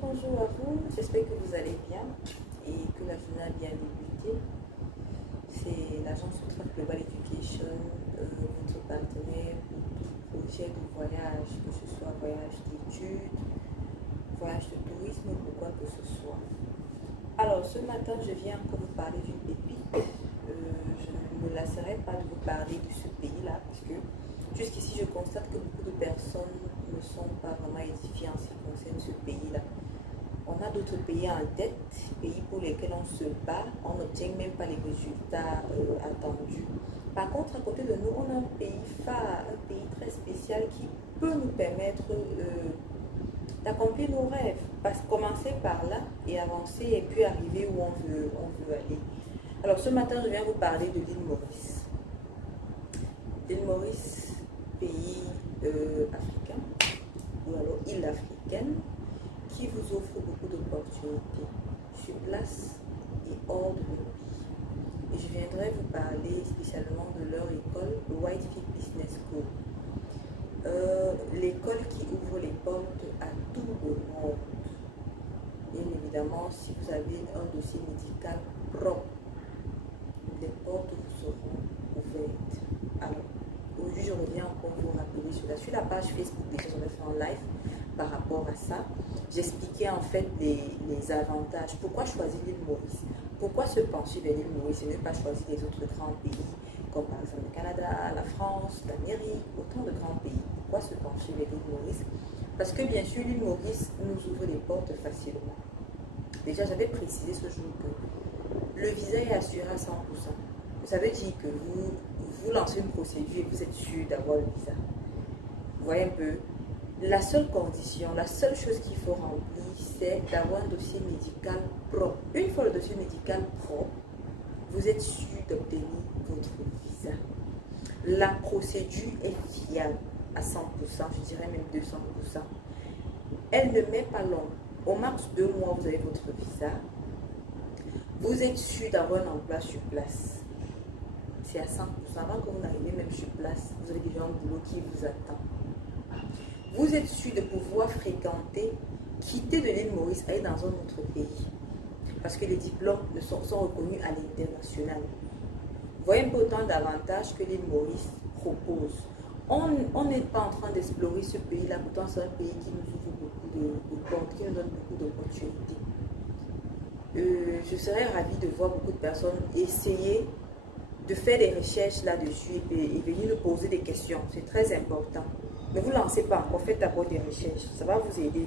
Bonjour à vous, j'espère que vous allez bien et que la journée a bien débuté. C'est l'agence Ultra Global Education, votre partenaire pour tout projet de voyage, que ce soit voyage d'études, voyage de tourisme ou quoi que ce soit. Alors ce matin, je viens encore vous parler d'une pépite. Je ne me lasserai pas de vous parler de ce pays-là parce que jusqu'ici, je constate que beaucoup de personnes ne sont pas vraiment édifiées en ce qui concerne ce pays-là. On a d'autres pays en tête, pays pour lesquels on se bat, on n'obtient même pas les résultats attendus. Par contre, à côté de nous, on a un pays phare, un pays très spécial qui peut nous permettre d'accomplir nos rêves. Commencer par là et avancer et puis arriver où on veut aller. Alors ce matin, je viens vous parler de l'île Maurice. L'île Maurice, pays africain, ou alors île africaine, qui vous offre beaucoup d'opportunités sur place et hors de notre pays. Et je viendrai vous parler spécialement de leur école, le Whitefield Business School. L'école qui ouvre les portes à tout le monde. Bien évidemment, si vous avez un dossier médical propre, les portes vous seront ouvertes. Alors, aujourd'hui, je reviens encore vous rappeler cela. Sur la page Facebook, déjà, j'avais fait un live par rapport à ça. J'expliquais en fait les avantages. Pourquoi choisir l'île Maurice? Pourquoi se pencher vers l'île Maurice et ne pas choisir les autres grands pays, comme par exemple le Canada, la France, l'Amérique, autant de grands pays? Pourquoi se pencher vers l'île Maurice? Parce que bien sûr, l'île Maurice nous ouvre les portes facilement. Déjà, j'avais précisé ce jour que le visa est assuré à 100%. Ça veut dire que vous lancez une procédure et vous êtes sûr d'avoir le visa. Vous voyez un peu? La seule condition, la seule chose qu'il faut remplir, c'est d'avoir un dossier médical propre. Une fois le dossier médical propre, vous êtes sûr d'obtenir votre visa. La procédure est fiable à 100%, je dirais même 200%. Elle ne met pas long. Au max 2 mois, vous avez votre visa. Vous êtes sûr d'avoir un emploi sur place. C'est à 100%. Avant que vous n'arriviez même sur place, vous avez déjà un boulot qui vous attend. Vous êtes sûr de pouvoir fréquenter, quitter de l'île Maurice, aller dans un autre pays. Parce que les diplômes sont reconnus à l'international. Vous voyez un peu autant d'avantages que l'île Maurice propose. On n'est pas en train d'explorer ce pays-là, pourtant c'est un pays qui nous ouvre beaucoup de portes, qui nous donne beaucoup d'opportunités. Je serais ravie de voir beaucoup de personnes essayer de faire des recherches là-dessus et venir nous poser des questions. C'est très important. Ne vous lancez pas encore, faites d'abord des recherches. Ça va vous aider.